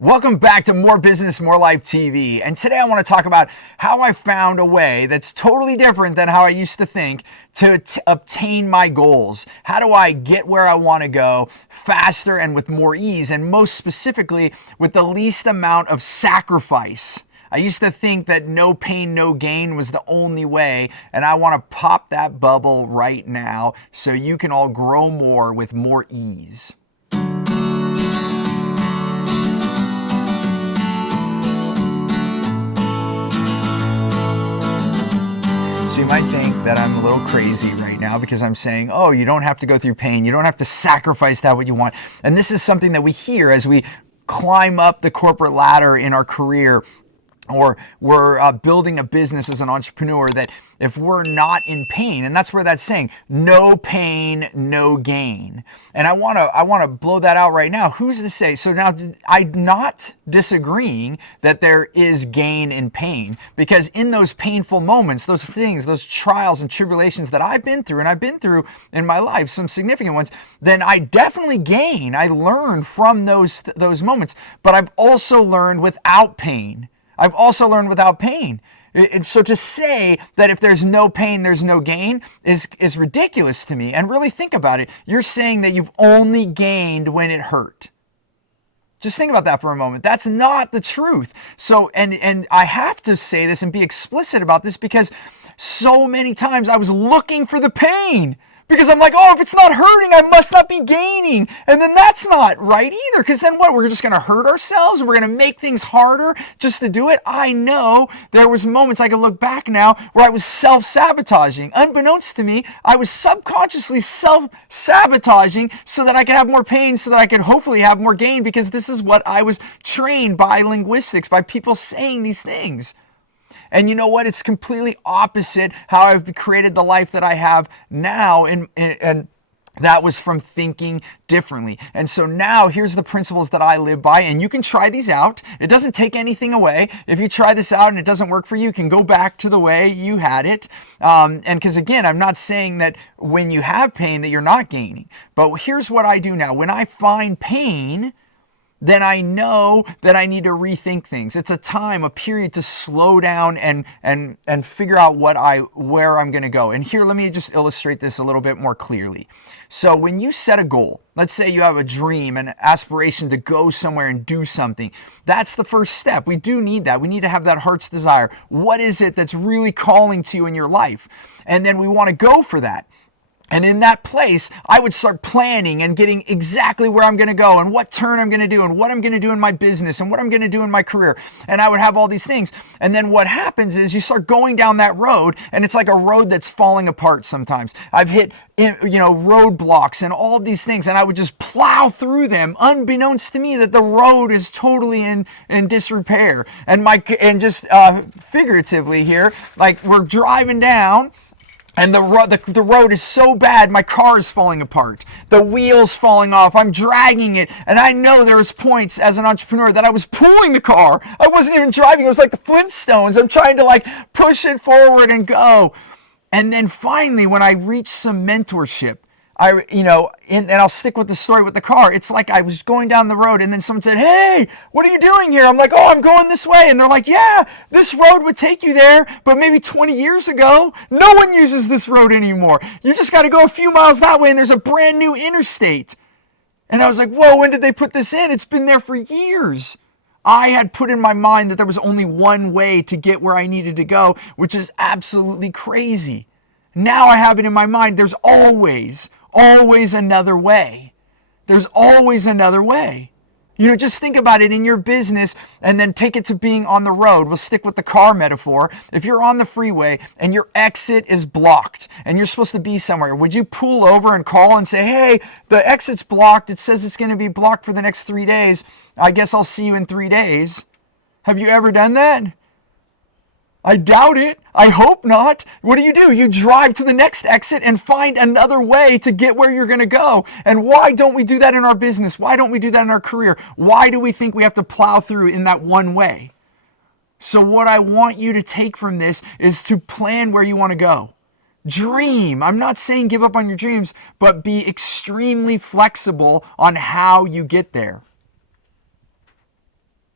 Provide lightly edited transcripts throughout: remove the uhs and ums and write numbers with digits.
Welcome back to More Business, More Life TV. And today I want to talk about how I found a way that's totally different than how I used to think to obtain my goals. How do I get where I want to go faster and with more ease, and most specifically with the least amount of sacrifice? I used to think that no pain, no gain was the only way, and I want to pop that bubble right now so you can all grow more with more ease. So you might think that I'm a little crazy right now because I'm saying, oh, you don't have to go through pain. You don't have to sacrifice that what you want. And this is something that we hear as we climb up the corporate ladder in our career, or we're building a business as an entrepreneur, that if we're not in pain, and that's where that's saying, no pain, no gain. And I want to blow that out right now. Who's to say? So now I'm not disagreeing that there is gain in pain, because in those painful moments, those things, those trials and tribulations that I've been through, and I've been through in my life, some significant ones, then I definitely gain. I learned from those moments, but I've also learned without pain. And so to say that if there's no pain, there's no gain is ridiculous to me. And really think about it. You're saying that you've only gained when it hurt. Just think about that for a moment. That's not the truth. So, and I have to say this and be explicit about this, because so many times I was looking for the pain. Because I'm like, oh, if it's not hurting, I must not be gaining. And then that's not right either. Because then what? We're just going to hurt ourselves? We're going to make things harder just to do it? I know there was moments I can look back now where I was self-sabotaging. Unbeknownst to me, I was subconsciously self-sabotaging so that I could have more pain, so that I could hopefully have more gain, because this is what I was trained by linguistics, by people saying these things. And you know what? It's completely opposite how I've created the life that I have now. And that was from thinking differently. And so now here's the principles that I live by. And you can try these out. It doesn't take anything away. If you try this out and it doesn't work for you, you can go back to the way you had it. And because again, I'm not saying that when you have pain that you're not gaining. But here's what I do now. When I find pain, then I know that I need to rethink things. It's a period to slow down and figure out where I'm going to go. And here, let me just illustrate this a little bit more clearly. So when you set a goal, let's say you have a dream, an aspiration to go somewhere and do something. That's the first step. We do need that. We need to have that heart's desire. What is it that's really calling to you in your life? And then we want to go for that. And in that place, I would start planning and getting exactly where I'm going to go and what turn I'm going to do and what I'm going to do in my business and what I'm going to do in my career. And I would have all these things. And then what happens is you start going down that road, and it's like a road that's falling apart sometimes. I've hit, roadblocks and all of these things, and I would just plow through them, unbeknownst to me that the road is totally in disrepair. And just figuratively here, like we're driving down, and the road is so bad, my car is falling apart. The wheel's falling off. I'm dragging it. And I know there's points as an entrepreneur that I was pulling the car. I wasn't even driving. It was like the Flintstones. I'm trying to push it forward and go. And then finally, when I reached some mentorship, and I'll stick with the story with the car. It's like I was going down the road, and then someone said, hey, what are you doing here? I'm like, oh, I'm going this way. And they're like, yeah, this road would take you there, but maybe 20 years ago, no one uses this road anymore. You just got to go a few miles that way, and there's a brand new interstate. And I was like, whoa, when did they put this in? It's been there for years. I had put in my mind that there was only one way to get where I needed to go, which is absolutely crazy. Now I have it in my mind, there's always another way. There's always another way. Just think about it in your business and then take it to being on the road. We'll stick with the car metaphor. If you're on the freeway and your exit is blocked and you're supposed to be somewhere, would you pull over and call and say, hey, the exit's blocked. It says it's going to be blocked for the next 3 days. I guess I'll see you in 3 days. Have you ever done that? I doubt it. I hope not. What do? You drive to the next exit and find another way to get where you're going to go. And why don't we do that in our business? Why don't we do that in our career? Why do we think we have to plow through in that one way? So what I want you to take from this is to plan where you want to go. Dream. I'm not saying give up on your dreams, but be extremely flexible on how you get there.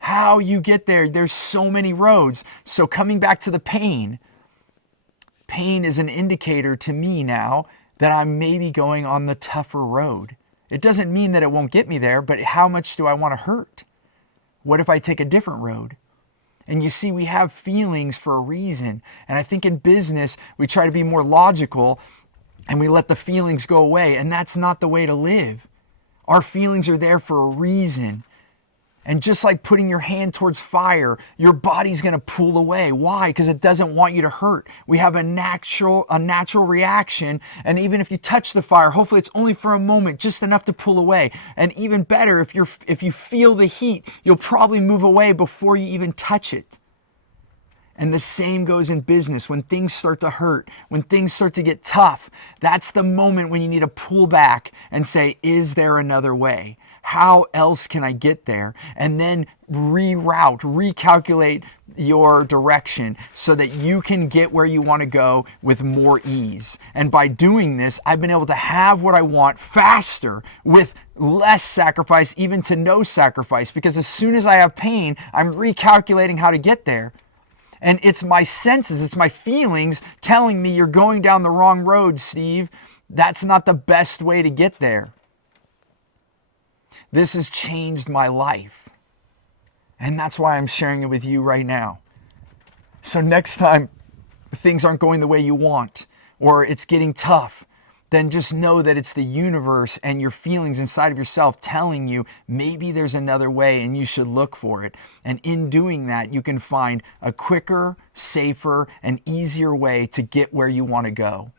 How you get there, there's so many roads. So coming back to the pain is an indicator to me now that I'm maybe going on the tougher road. It doesn't mean that it won't get me there, but how much do I want to hurt? What if I take a different road? And you see, we have feelings for a reason. And I think in business, we try to be more logical and we let the feelings go away. And that's not the way to live. Our feelings are there for a reason. And just like putting your hand towards fire, your body's going to pull away. Why? Because it doesn't want you to hurt. We have a natural reaction. And even if you touch the fire, hopefully it's only for a moment, just enough to pull away. And even better, if you feel the heat, you'll probably move away before you even touch it. And the same goes in business. When things start to hurt, when things start to get tough, that's the moment when you need to pull back and say, is there another way? How else can I get there? And then recalculate your direction so that you can get where you want to go with more ease. And by doing this, I've been able to have what I want faster with less sacrifice, even to no sacrifice, because as soon as I have pain, I'm recalculating how to get there. And it's my senses, it's my feelings telling me you're going down the wrong road, Steve. That's not the best way to get there. This has changed my life. And that's why I'm sharing it with you right now. So next time things aren't going the way you want, or it's getting tough, then just know that it's the universe and your feelings inside of yourself telling you maybe there's another way and you should look for it. And in doing that, you can find a quicker, safer, and easier way to get where you want to go.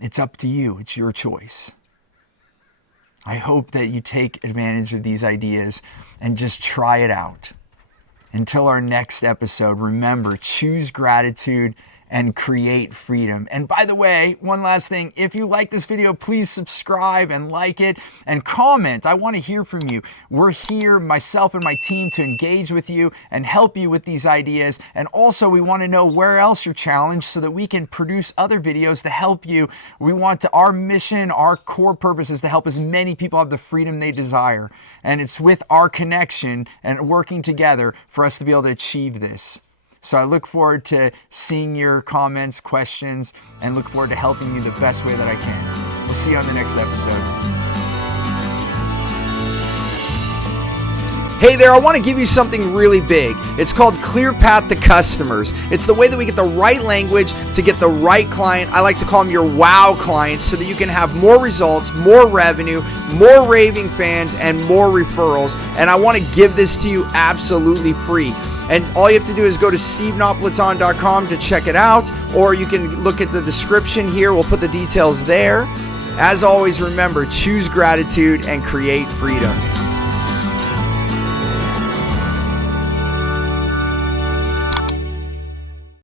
It's up to you. It's your choice. I hope that you take advantage of these ideas and just try it out. Until our next episode, remember, choose gratitude and create freedom. And by the way, one last thing, if you like this video, please subscribe and like it and comment. I want to hear from you. We're here, myself and my team, to engage with you and help you with these ideas. And also we want to know where else you're challenged so that we can produce other videos to help you. Our mission, our core purpose is to help as many people have the freedom they desire. And it's with our connection and working together for us to be able to achieve this. So I look forward to seeing your comments, questions, and look forward to helping you the best way that I can. We'll see you on the next episode. Hey there, I want to give you something really big. It's called Clear Path to Customers. It's the way that we get the right language to get the right client. I like to call them your wow clients so that you can have more results, more revenue, more raving fans, and more referrals. And I want to give this to you absolutely free. And all you have to do is go to stevenapolitan.com to check it out, or you can look at the description here. We'll put the details there. As always, remember, choose gratitude and create freedom.